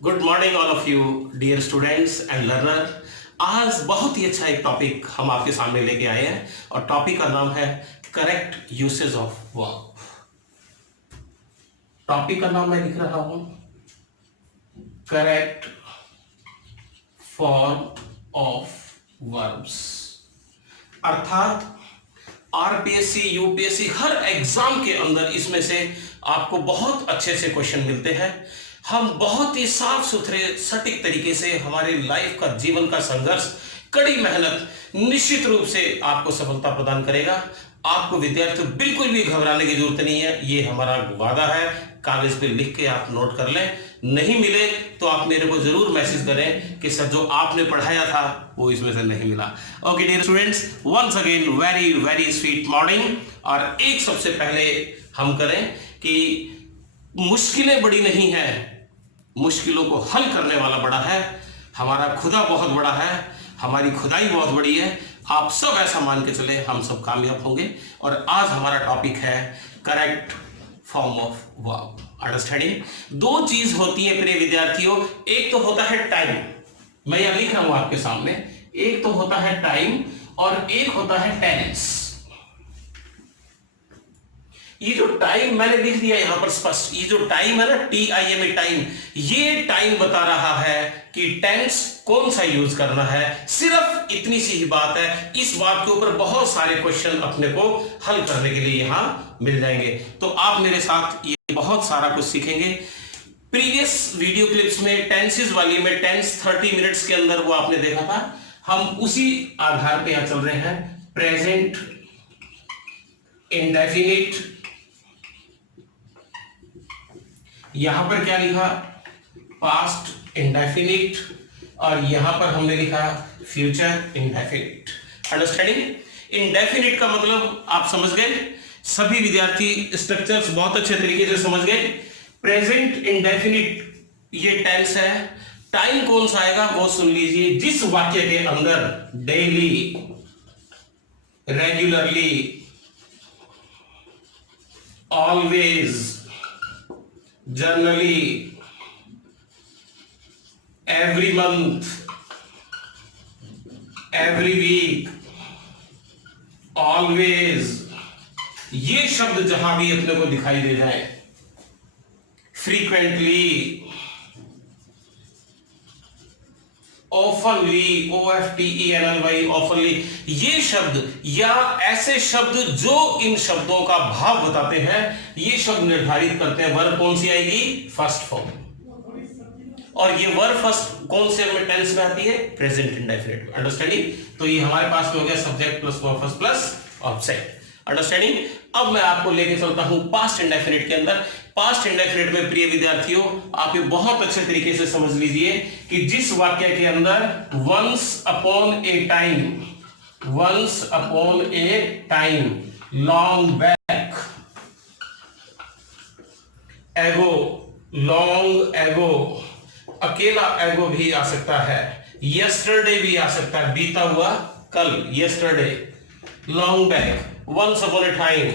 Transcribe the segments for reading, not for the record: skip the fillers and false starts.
Good morning all of you dear students and learner. आज बहुत ही अच्छा एक टॉपिक हम आपके सामने लेके आए हैं और टॉपिक का नाम है correct usage of verb. Topic का नाम मैं लिख रहा हूं करेक्ट फॉर्म ऑफ वर्ब्स। अर्थात आरपीएससी यूपीएससी हर एग्जाम के अंदर इसमें से आपको बहुत अच्छे से क्वेश्चन मिलते हैं। हम बहुत ही साफ सुथरे सटीक तरीके से हमारे लाइफ का जीवन का संघर्ष कड़ी मेहनत निश्चित रूप से आपको सफलता प्रदान करेगा। आपको विद्यार्थियों बिल्कुल भी घबराने की जरूरत नहीं है, ये हमारा वादा है। कागज पे लिख के आप नोट कर लें। नहीं मिले तो आप मेरे को जरूर मैसेज करें कि सर जो आपने पढ़ाया था वो इसमें से नहीं मिला। Okay dear students, once again very very sweet morning. और एक सबसे पहले हम करें कि मुश्किलें बड़ी नहीं है, मुश्किलों को हल करने वाला बड़ा है। हमारा खुदा बहुत बड़ा है, हमारी खुदाई बहुत बड़ी है। आप सब ऐसा मान के चले, हम सब कामयाब होंगे। और आज हमारा टॉपिक है correct form of verb. Understanding दो चीज होती है प्रिय विद्यार्थियों, एक तो होता है टाइम, मैं यहां लिख रहा हूं आपके सामने, एक तो होता है टाइम और एक होता है टेंस। ये जो टाइम मैंने लिख दिया यहां पर स्पष्ट, ये जो टाइम है ना TIME टाइम, ये टाइम बता रहा है कि टेंस कौन सा यूज करना है। सिर्फ इतनी सी ही बात है। इस बात के ऊपर बहुत सारे क्वेश्चन अपने को हल करने के लिए यहां मिल जाएंगे। तो आप मेरे साथ ये बहुत सारा कुछ सीखेंगे। प्रीवियस वीडियो क्लिप्स में टेंसेस वाली में टेंस 30 मिनट्स के अंदर वो आपने देखा था। हम उसी आधार पे यहां चल रहे हैं। प्रेजेंट इंडेफिनिट, यहां पर क्या लिखा, पास्ट इंडेफिनिट, और यहां पर हमने लिखा फ्यूचर इंडेफिनिट। अंडरस्टैंडिंग इंडेफिनिट का मतलब आप समझ गए, सभी विद्यार्थी स्ट्रक्चर्स बहुत अच्छे तरीके से समझ गए। प्रेजेंट इंडेफिनिट ये टेंस है। टाइम कौन सा आएगा वो सुन लीजिए। जिस वाक्य के अंदर daily, regularly, always, generally, every month, every week, always, ये शब्द जहां भी अपने को दिखाई दे जाए, फ्रीक्वेंटली, ऑफनली, OFTENLY, ऑफनली, ये शब्द या ऐसे शब्द जो इन शब्दों का भाव बताते हैं, ये शब्द निर्धारित करते हैं वर्ब कौन सी आएगी, फर्स्ट फॉर्म। और ये वर्ब फर्स्ट कौन से में टेंस में आती है, प्रेजेंट इंडेफिनिट। अंडरस्टैंडिंग, तो ये हमारे पास में हो गया subject plus verb first plus object. Understanding, अब मैं आपको लेके चलता हूं पास्ट इंडेफिनिट के अंदर। पास्ट इंडेफिनिट में प्रिय विद्यार्थियों आप ये बहुत अच्छे तरीके से समझ लीजिए कि जिस वाक्य के अंदर once upon a time, once upon a time, long back, ago, long ago, अकेला एगो भी आ सकता है, यस्टरडे भी आ सकता है, बीता हुआ कल, yesterday, long back, once upon a time,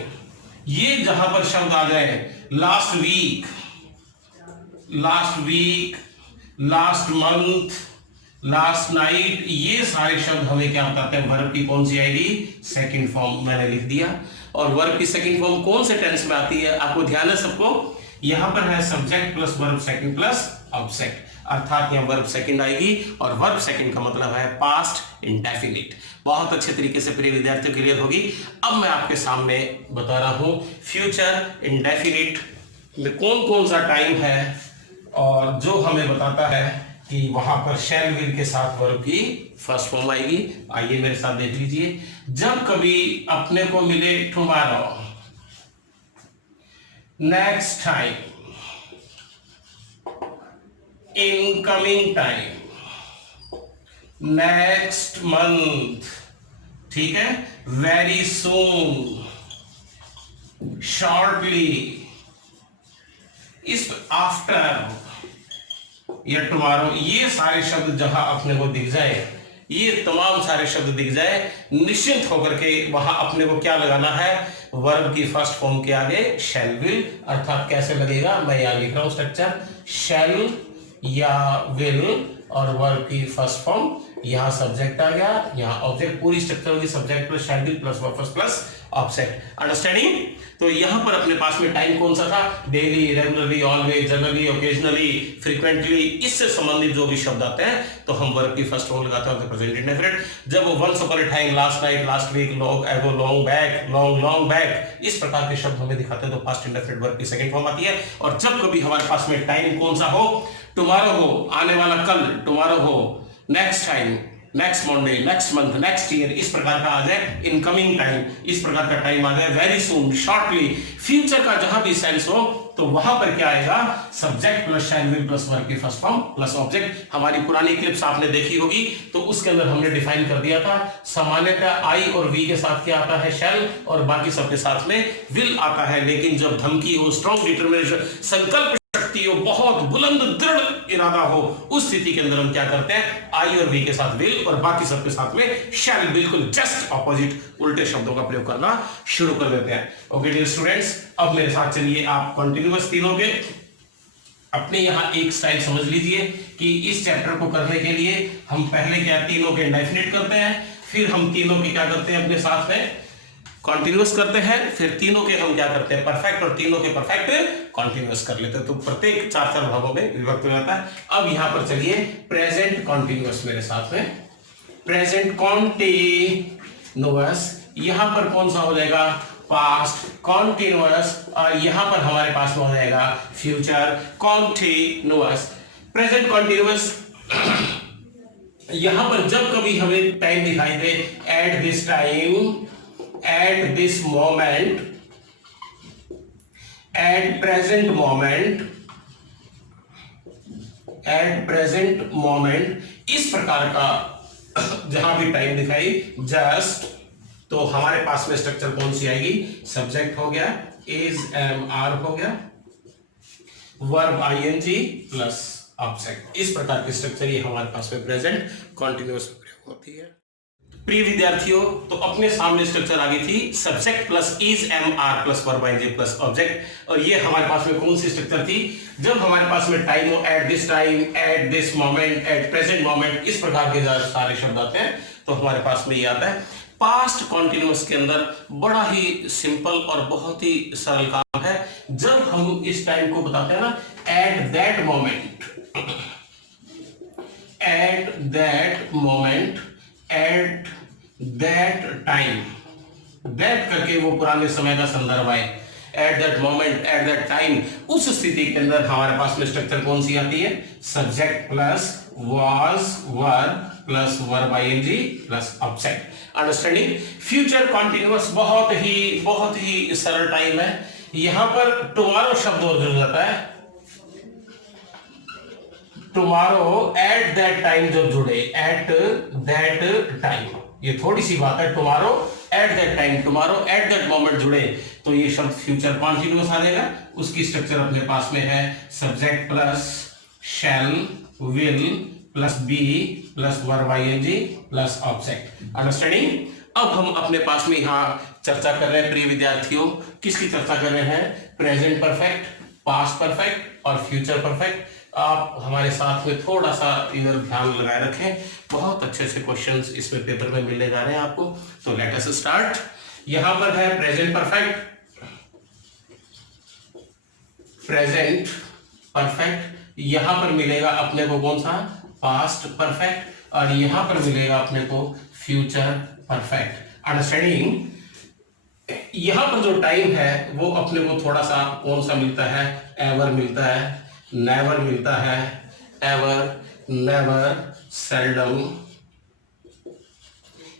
ये जहां पर शब्द आ जाए, last week, last week, last month, last night, ये सारे शब्द हमें क्या बताते हैं, वर्ब की कौन सी आएगी, सेकंड फॉर्म। मैंने लिख दिया। और वर्ब की सेकंड फॉर्म कौन से टेंस में आती है, आपको ध्यान है सबको, यहां पर है subject plus verb second plus object, अर्थात यहां वर्ब सेकंड आएगी और वर्ब सेकंड का मतलब है पास्ट इंडेफिनिट। बहुत अच्छे तरीके से प्रिय विद्यार्थियों क्लियर होगी। अब मैं आपके सामने बता रहा हूं फ्यूचर इंडेफिनिट में कौन कौन सा टाइम है और जो हमें बताता है कि वहां पर शैल विल के साथ वर्ब की फर्स्ट फॉर्म आएगी। आइए मेरे साथ देख लीजिए। जब कभी अपने को मिले tomorrow, next time, incoming time, next month, ठीक है, वेरी सून, शॉर्टली, इस आफ्टर या टुमारो, ये सारे शब्द जहां अपने को दिख जाए, ये तमाम सारे शब्द दिख जाए, निश्चिंत होकर के वहां अपने को क्या लगाना है, वर्ब की फर्स्ट फॉर्म के आगे शैल विल, अर्थात कैसे लगेगा, मैं यहां लिख रहा हूं स्ट्रक्चर, शैल या विल और वर्ब की फर्स्ट फॉर्म, यहाँ सब्जेक्ट आ गया, यहाँ ऑब्जेक्ट, पूरी स्ट्रक्चर होगी subject plus shall be plus verb plus object. Understanding? तो यहाँ पर अपने पास में टाइम कौन सा था? Daily, regularly, always, generally, occasionally, frequently, इससे संबंधित जो भी शब्द आते हैं तो हम वर्ब की फर्स्ट फॉर्म लगाते हैं प्रेजेंट इंडेफिनिट। जब once upon a time, last night, last week, long ago, long back, long back, इस प्रकार के शब्द हमें दिखाते हैं तो पास्ट इंडेफिनिट वर्ब की सेकंड फॉर्म आती है। और जब कभी हमारे पास में टाइम कौन सा हो, टुमारो हो, आने वाला कल, टुमारो हो, next time, next Monday, next month, next year, इस प्रकार का आ जाए, इनकमिंग टाइम, इस प्रकार का टाइम आ जाए, वेरी सून, शॉर्टली, फ्यूचर का जहां भी सेंस हो तो वहां पर क्या आएगा? Subject plus shall will plus verb की फर्स्ट फॉर्म प्लस ऑब्जेक्ट। हमारी पुरानी क्लिप्स आपने देखी होगी तो उसके अंदर हमने डिफाइन कर दिया था, सामान्यतः आई और वी के साथ क्या आता है? शैल, और बाकी सबके साथ में विल आता है। लेकिन जब धमकी हो, स्ट्रॉन्ग डिटरमिनेशन, संकल्प हो, बहुत बुलंद दृढ़ इरादा हो, उस स्थिति के अंदर हम क्या करते हैं? आई और वी के साथ विल और बाकी सबके साथ में शैल, बिल्कुल जस्ट ऑपोजिट, उल्टे शब्दों का प्रयोग करना शुरू कर देते हैं। ओके डियर स्टूडेंट्स, अब मेरे साथ चलिए आप कंटिन्यूअस तीनों के अपने यहाँ एक स्टाइल समझ लीजिए कि इस चैप्टर को करने के लिए हम पहले क्या तीनों के इंडेफिनिट करते हैं, फिर हम तीनों के क्या करते हैं? अपने साथ में कॉन्टिन्यूअस करते हैं, फिर तीनों के हम क्या करते हैं? परफेक्ट, और तीनों के परफेक्ट कॉन्टिन्यूअस कर लेते हैं। तो प्रत्येक चार चार भागों में विभक्त हो जाता है। अब यहां पर चलिए प्रेजेंट कॉन्टिन्यूअस मेरे साथ में, प्रेजेंट कॉन्टिन्यूअस, यहां पर कौन सा हो जाएगा? पास्ट कॉन्टिन्यूअस, और यहां पर हमारे पास में हो जाएगा फ्यूचर कॉन्टिन्यूअस। प्रेजेंट कॉन्टिन्यूअस, यहां पर जब कभी हमें टाइम दिखाई दे, at this time, at this moment, at present moment, at present moment, इस प्रकार का जहां भी टाइम दिखाई जस्ट, तो हमारे पास में स्ट्रक्चर कौन सी आएगी? सब्जेक्ट हो गया, इज एम आर हो गया, वर्ब आईएनजी प्लस ऑब्जेक्ट, इस प्रकार की स्ट्रक्चर ये हमारे पास में प्रेजेंट कॉन्टिन्यूअस होती है। प्रिय विद्यार्थियों, तो अपने सामने स्ट्रक्चर आ गई थी subject plus is am are plus verb ING plus object, और ये हमारे पास में कौन सी स्ट्रक्चर थी? जब हमारे पास में टाइम हो, eight this time, at this moment, at present moment, इस प्रकार के सारे शब्द आते हैं तो हमारे पास में ये आता है। पास्ट कॉन्टिन्यूअस के अंदर बड़ा ही सिंपल और बहुत ही सरल काम है। जब हम इस टाइम को बताते हैं ना, at that moment, at that moment, at that time, that करके वो पुराने समय का संदर्भ है, at that moment, at that time, उस स्थिति के अंदर हमारे पास में स्ट्रक्चर कौन सी आती है? Subject plus was verb plus verb ING plus object. Understanding? Future continuous बहुत ही सरल टाइम है। यहां पर टुमारो शब्द और जुड़ जाता है, टुमारो एट दैट टाइम जब जुड़े, एट दैट टाइम, ये थोड़ी सी बात है, tomorrow at that time, tomorrow at that moment जुड़े तो ये शब्द फ्यूचर कॉन्टिन्यूअस आ जाएगा। उसकी स्ट्रक्चर अपने पास में है subject plus shall will plus be plus verb ING plus object. Understanding? अब हम अपने पास में यहाँ चर्चा कर रहे हैं प्रिय विद्यार्थियों, किसकी चर्चा कर रहे हैं? प्रेजेंट परफेक्ट, पास्ट परफेक्ट और फ्यूचर परफेक्ट। आप हमारे साथ में थोड़ा सा इधर ध्यान लगाए रखें, बहुत अच्छे से क्वेश्चंस इसमें पेपर में मिलने जा रहे हैं आपको। तो लेट अस स्टार्ट। यहां पर है प्रेजेंट परफेक्ट, प्रेजेंट परफेक्ट, यहां पर मिलेगा अपने को कौन सा? पास्ट परफेक्ट, और यहां पर मिलेगा अपने को फ्यूचर परफेक्ट। अंडरस्टैंडिंग? यहां पर जो टाइम है वो अपने को थोड़ा सा कौन सा मिलता है? एवर मिलता है, नेवर मिलता है, एवर, नेवर, सेल्डम।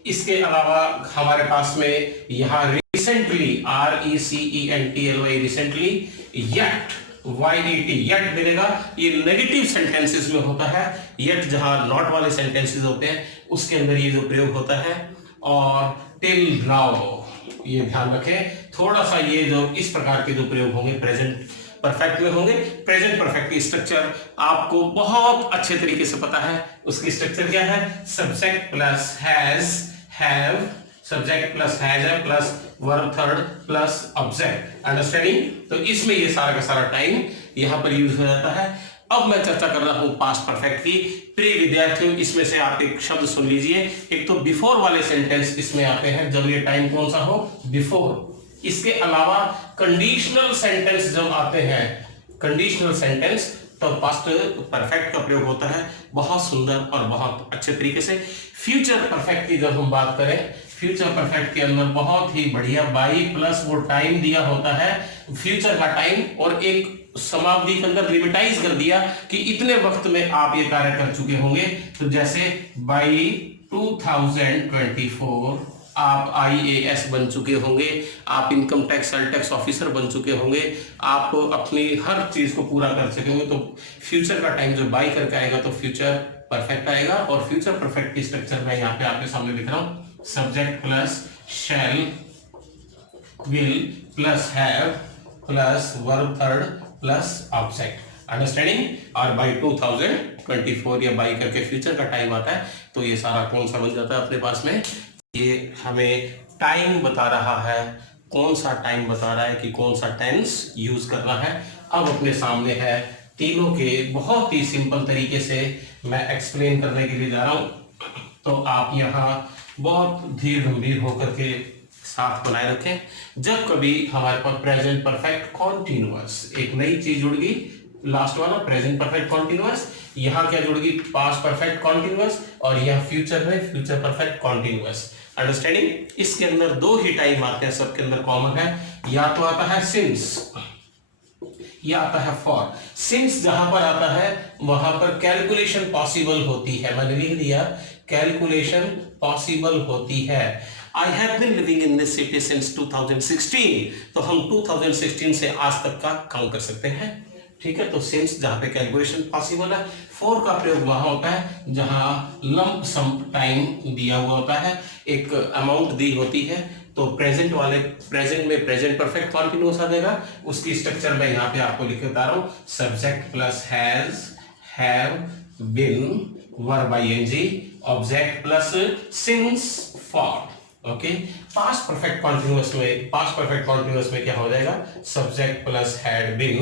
इसके अलावा हमारे पास में यहां recently, RECENTLY, recently, yet, YET, yet मिलेगा। ये नेगेटिव सेंटेंसेस में होता है, येट जहां नॉट वाले सेंटेंसेस होते हैं उसके अंदर ये जो प्रयोग होता है। और टिल नाउ, ये ध्यान रखें थोड़ा सा, ये जो इस प्रकार के जो प्रयोग होंगे प्रेजेंट परफेक्ट में होंगे। प्रेजेंट परफेक्ट की स्ट्रक्चर आपको बहुत अच्छे तरीके से पता है। उसकी स्ट्रक्चर क्या है? Subject plus has, have, subject plus has है plus verb third plus object. Understanding? तो इसमें ये सारा का सारा टाइम यहां पर यूज हो जाता है। अब मैं चर्चा कर रहा हूं पास्ट परफेक्ट की। प्रिय विद्यार्थियों, इसमें से आप एक शब्द सुन लीजिए। एक तो बिफोर वाले सेंटेंस इसमें आते हैं जब ये टाइम कौन सा हो, बिफोर। इसके अलावा कंडीशनल सेंटेंस जब आते हैं, कंडीशनल सेंटेंस, तो पास्ट परफेक्ट का प्रयोग होता है बहुत सुंदर और बहुत अच्छे तरीके से। फ्यूचर परफेक्ट की जब हम बात करें, फ्यूचर परफेक्ट के अंदर बहुत ही बढ़िया बाई प्लस वो टाइम दिया होता है, फ्यूचर का टाइम, और एक समाप्ति के अंदर लिमिटाइज कर दिया कि इतने वक्त में आप ये कार्य कर चुके होंगे। तो जैसे बाई 2024 आप IAS बन चुके होंगे, आप income tax sale tax officer बन चुके होंगे, आप अपनी हर चीज को पूरा कर चुके होंगे। तो फ्यूचर का टाइम जो बाई करके आएगा तो फ्यूचर परफेक्ट आएगा। और फ्यूचर परफेक्ट की स्ट्रक्चर मैं यहाँ पे आपके सामने लिख रहा हूं, subject plus shall, will plus have plus verb third plus object. Understanding? और बाई 2024 या बाई करके फ्यूचर का टाइम आता है तो ये सारा कौन सा बन जाता है अपने पास में, ये हमें टाइम बता रहा है, कौन सा टाइम बता रहा है कि कौन सा टेंस यूज करना है। अब अपने सामने है तीनों के बहुत ही सिंपल तरीके से मैं एक्सप्लेन करने के लिए जा रहा हूं, तो आप यहाँ बहुत धीर गंभीर होकर के साथ बनाए रखें। जब कभी हमारे पास प्रेजेंट परफेक्ट कॉन्टिन्यूअस एक नई चीज जुड़ गई, लास्ट वाला प्रेजेंट परफेक्ट कॉन्टिन्यूअस, यहाँ क्या जुड़ गई, पास्ट परफेक्ट कॉन्टिन्यूअस, और यह फ्यूचर में फ्यूचर परफेक्ट कॉन्टिन्यूअस। अंडरस्टैंडिंग? इसके अंदर दो ही टाइम आते हैं, सबके अंदर कॉमन है, या तो आता है सिंस या आता है फॉर। सिंस जहां पर आता है वहां पर कैलकुलेशन पॉसिबल होती है, मैंने लिख दिया कैलकुलेशन पॉसिबल होती है। I have been living in this city since 2016, तो हम 2016 से आज तक का काउंट कर सकते हैं। ठीक है, तो सिंस जहां पे कैलकुलेशन पॉसिबल है। फॉर का प्रयोग वहां होता है जहां लंप सम टाइम दिया हुआ होता है, एक अमाउंट दी होती है। तो प्रेजेंट वाले, प्रेजेंट में प्रेजेंट परफेक्ट कॉन्टिन्यूअस आ जाएगा, उसकी स्ट्रक्चर मैं यहाँ पे आपको लिख बता रहा हूँ, subject plus has, have, been, verb ING, object plus since, for. Okay, past perfect continuous में, पास्ट परफेक्ट कॉन्टिन्यूअस में क्या हो जाएगा, subject plus had been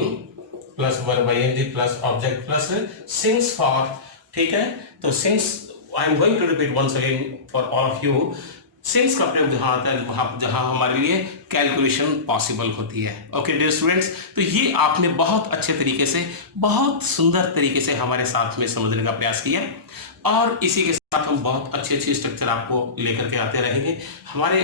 plus verb ING plus object plus since, for. ठीक है, तो since, I am going to repeat once again for all of you. Since का प्रयोग जहां आता है जहां हमारे लिए कैलकुलेशन पॉसिबल होती है। ओके डियर स्टूडेंट्स, तो ये आपने बहुत अच्छे तरीके से, बहुत सुंदर तरीके से हमारे साथ में समझने का प्रयास किया, और इसी के साथ हम बहुत अच्छी अच्छी स्ट्रक्चर आपको लेकर के आते रहेंगे। हमारे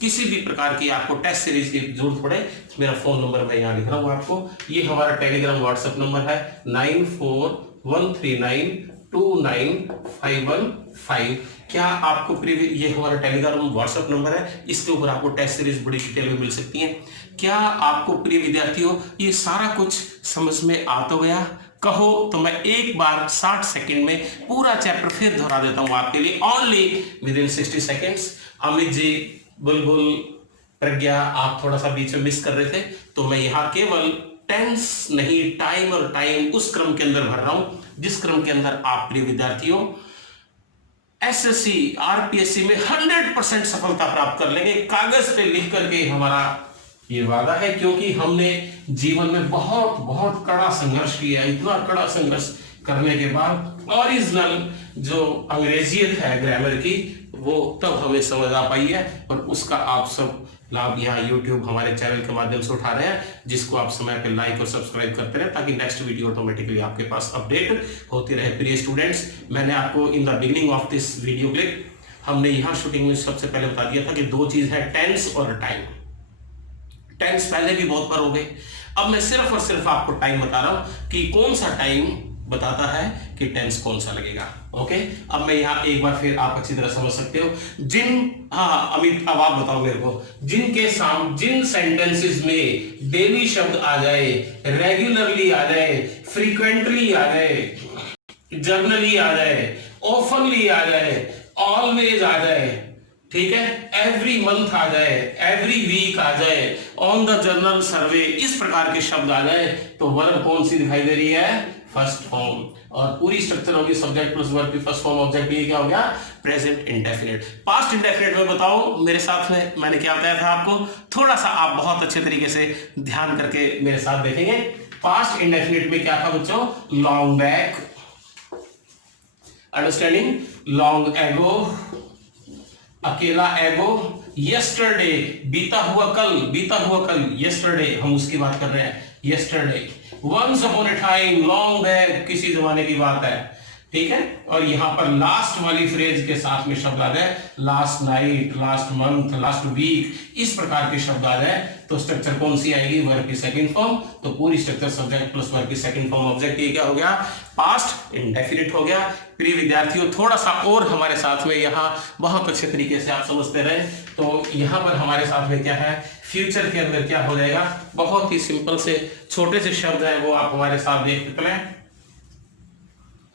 किसी भी प्रकार की आपको टेस्ट सीरीज की जरूरत पड़े, मेरा फोन नंबर मैं यहाँ लिख रहा हूँ आपको, ये हमारा टेलीग्राम व्हाट्सएप नंबर है 9413929515। क्या आपको ये हमारा टेलीग्राम व्हाट्सएप नंबर है, इसके ऊपर आपको टेस्ट सीरीज बड़ी डिटेल में मिल सकती है। क्या आपको प्रिय विद्यार्थियों ये सारा कुछ समझ में आ तो गया? कहो तो मैं एक बार 60 सेकंड में पूरा चैप्टर फिर दोहरा देता हूं आपके लिए, only within 60 seconds. Amit ji, Bulbul, Pragya, आप थोड़ा सा बीच में मिस कर रहे थे, तो मैं यहाँ केवल टेंस नहीं, टाइम और टाइम उस क्रम के अंदर भर रहा हूं जिस क्रम के अंदर आप प्रिय विद्यार्थियों एसएससी आरपीएससी में 100% सफलता प्राप्त कर लेंगे। कागज पे लिख करके हमारा ये वादा है, क्योंकि हमने जीवन में बहुत बहुत कड़ा संघर्ष किया। इतना कड़ा संघर्ष करने के बाद ओरिजिनल जो अंग्रेजियत है ग्रामर की, वो तब हमें समझ आ पाई है, और उसका आप सब लाभ यहाँ YouTube हमारे चैनल के माध्यम से उठा रहे हैं, जिसको आप समय पे लाइक और सब्सक्राइब करते रहे, ताकि नेक्स्ट वीडियो ऑटोमेटिकली आपके पास अपडेट होती रहे। प्रिय स्टूडेंट्स, मैंने आपको in the beginning of this video clip हमने यहाँ शूटिंग में सबसे पहले बता दिया था कि दो चीज है, टेंस और टाइम। टेंस पहले भी बहुत बार हो गए, अब मैं सिर्फ और सिर्फ आपको टाइम बता रहा हूं कि कौन सा टाइम बताता है कि टेंस कौन सा लगेगा। ओके, अब मैं यहाँ एक बार फिर आप अच्छी तरह समझ सकते हो। अमित, अब आप बताओ मेरे को, जिन सेंटेंसेस में डेली शब्द आ जाए, रेगुलरली आ जाए, फ्रीक्वेंटली आ जाए, जर्नली आ जाए, ऑफनली आ जाए, ऑलवेज आ जाए, ठीक है, एवरी मंथ आ जाए, एवरी वीक आ जाए, ऑन द जर्नल सर्वे, इस प्रकार के शब्द आ जाए, तो वर्ब कौन सी दिखाई दे रही है, फर्स्ट फॉर्म। और पूरी स्ट्रक्चर होगी सब्जेक्ट प्लस वर्ब की फर्स्ट फॉर्म ऑब्जेक्ट, ये क्या हो गया, प्रेजेंट इंडेफिनिट। पास्ट इंडेफिनिट में बताओ मेरे साथ में मैंने क्या बताया था आपको, थोड़ा सा आप बहुत अच्छे तरीके से ध्यान करके मेरे साथ देखेंगे। पास्ट इंडेफिनिट में क्या था बच्चों? Long back, understanding, long ago, अकेला एगो, यस्टरडे बीता हुआ कल, यस्टरडे हम उसकी बात कर रहे हैं, yesterday, once upon a time, long back किसी जमाने की बात है, ठीक है। और यहां पर लास्ट वाली फ्रेज के साथ में शब्द आ जाए, last night, last month, last week, इस प्रकार के शब्द आ जाए तो स्ट्रक्चर कौन सी आएगी? वर्ब की सेकंड फॉर्म। तो पूरी स्ट्रक्चर सब्जेक्ट प्लस वर्ब की सेकंड फॉर्म ऑब्जेक्ट, ये क्या हो गया? पास्ट इंडेफिनिट हो गया। प्रिय विद्यार्थियों, थोड़ा सा और हमारे साथ में यहाँ बहुत अच्छे तरीके से आप समझते रहे तो यहाँ पर हमारे साथ में क्या है? फ्यूचर के अंदर क्या हो जाएगा? बहुत ही सिंपल से छोटे से शब्द है वो आप हमारे साथ देखते चले,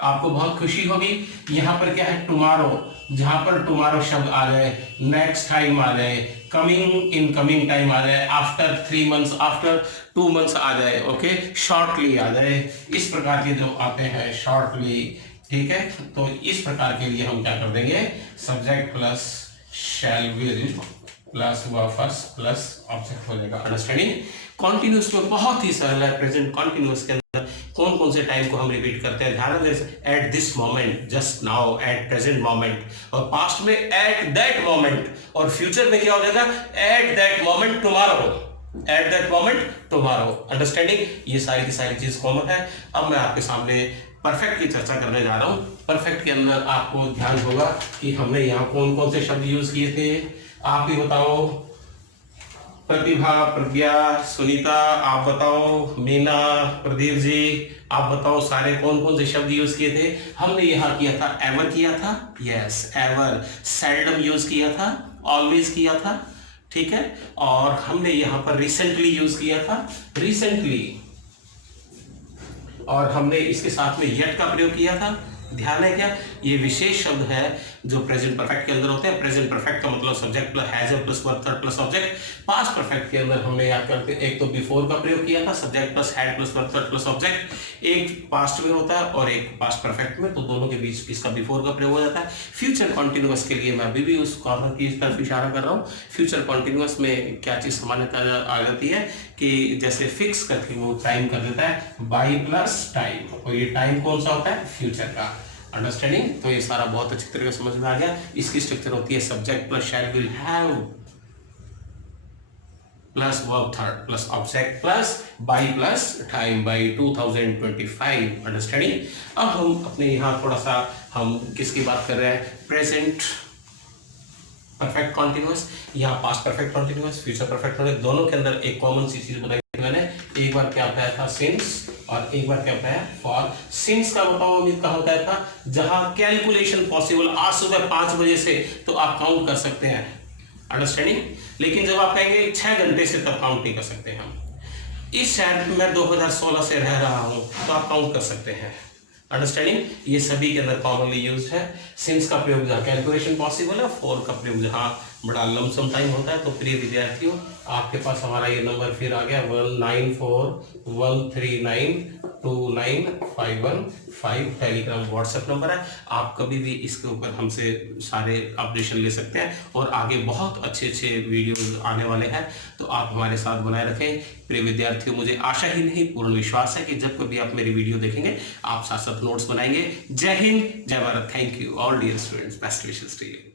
आपको बहुत खुशी होगी। यहां पर क्या है? टुमारो, जहां पर टुमारो शब्द आ जाए, नेक्स्ट टाइम आ जाए, कमिंग इन कमिंग टाइम आ जाए, आफ्टर 3 मंथ्स, आफ्टर 2 मंथ्स आ जाए, ओके, शॉर्टली आ जाए, इस प्रकार के जो आते हैं शॉर्टली, ठीक है। तो इस प्रकार के लिए हम क्या कर देंगे? Subject plus shall will plus verb first plus object हो जाएगा। अंडरस्टैंडिंग? कॉन्टिन्यूअस में बहुत ही सरल है। प्रेजेंट कॉन्टिन्यूअस के अंदर कौन कौन से टाइम को हम रिपीट करते हैं? ध्यान दें, at this moment, just now, at present moment, और पास्ट में एट दैट मोमेंट, और फ्यूचर में क्या हो जाएगा? At that moment tomorrow, at that moment tomorrow. Understanding? ये सारी की सारी चीज कॉमन है। अब मैं आपके सामने परफेक्ट की चर्चा करने जा रहा हूं। परफेक्ट के अंदर आपको ध्यान होगा कि हमने यहाँ कौन कौन से शब्द यूज किए थे, आप ही बताओ। प्रतिभा, प्रज्ञा, सुनीता, आप बताओ। मीना, प्रदीप जी, आप बताओ। सारे कौन कौन से शब्द यूज किए थे? हमने यहाँ किया था, एवर किया था, यस एवर। सेल्डम यूज किया था, ऑलवेज किया था, ठीक है। और हमने यहाँ पर रिसेंटली यूज किया था, रिसेंटली, और हमने इसके साथ में येट का प्रयोग किया था। ध्यान है क्या? ये विशेष शब्द है जो प्रेजेंट परफेक्ट के अंदर होते हैं। प्रेजेंट परफेक्ट का मतलब subject plus has plus verb third plus object. Past perfect के अंदर हमने याद करते एक तो बिफोर का प्रयोग किया था, subject plus had plus verb third plus object. एक पास्ट में होता है और एक पास्ट परफेक्ट में, तो दोनों के बीच इसका बिफोर का प्रयोग हो जाता है। फ्यूचर कॉन्टिन्यूअस के लिए मैं अभी भी उस कॉर्नर की तरफ इशारा कर रहा हूँ। फ्यूचर कॉन्टिन्यूअस में क्या चीज सामान्यतः आ जाती है कि जैसे फिक्स करके वो टाइम कर देता है बाई प्लस टाइम, और ये टाइम कौन सा होता है? फ्यूचर का। अंडरस्टैंडिंग? तो ये सारा बहुत अच्छी तरीके से समझ में आ गया। इसकी स्ट्रक्चर होती है subject plus shall will have plus verb third plus object plus by plus time by 2025। Understanding? अब हम अपने यहाँ थोड़ा सा हम किसकी बात कर रहे हैं? प्रेजेंट परफेक्ट कॉन्टिन्यूअस, यहाँ past perfect continuous, future perfect continuous, दोनों के अंदर एक कॉमन सी चीज बताई मैंने। एक बार क्या बताया था? सिंस, और एक बार क्या बताया? फॉर। सिंस का बताओ अमित कहाँ बताया था? जहां कैलकुलेशन पॉसिबल, आज सुबह 5 बजे से तो आप काउंट कर सकते हैं। अंडरस्टैंडिंग? लेकिन जब आप कहेंगे 6 घंटे से, तब काउंट नहीं कर सकते हम। इस शहर में 2016 से रह रहा हूं, तो आप काउंट कर सकते हैं। अंडरस्टैंडिंग? ये सभी के अंदर कॉमनली यूज है। सिंस का प्रयोग जहाँ कैलकुलेशन पॉसिबल है, फॉर का प्रयोग जहाँ बड़ा लमसम टाइम होता है। तो प्रिय विद्यार्थियों, आपके पास हमारा ये नंबर फिर आ गया 1941392951 टेलीग्राम व्हाट्सएप नंबर है। आप कभी भी इसके ऊपर हमसे सारे अपडेशन ले सकते हैं, और आगे बहुत अच्छे अच्छे वीडियोस आने वाले हैं, तो आप हमारे साथ बनाए रखें। प्रिय विद्यार्थियों, मुझे आशा ही नहीं पूर्ण विश्वास है कि जब कभी आप मेरी वीडियो देखेंगे आप साथ साथ नोट्स बनाएंगे। जय हिंद, जय Bharat. Thank you all dear students, best wishes to you.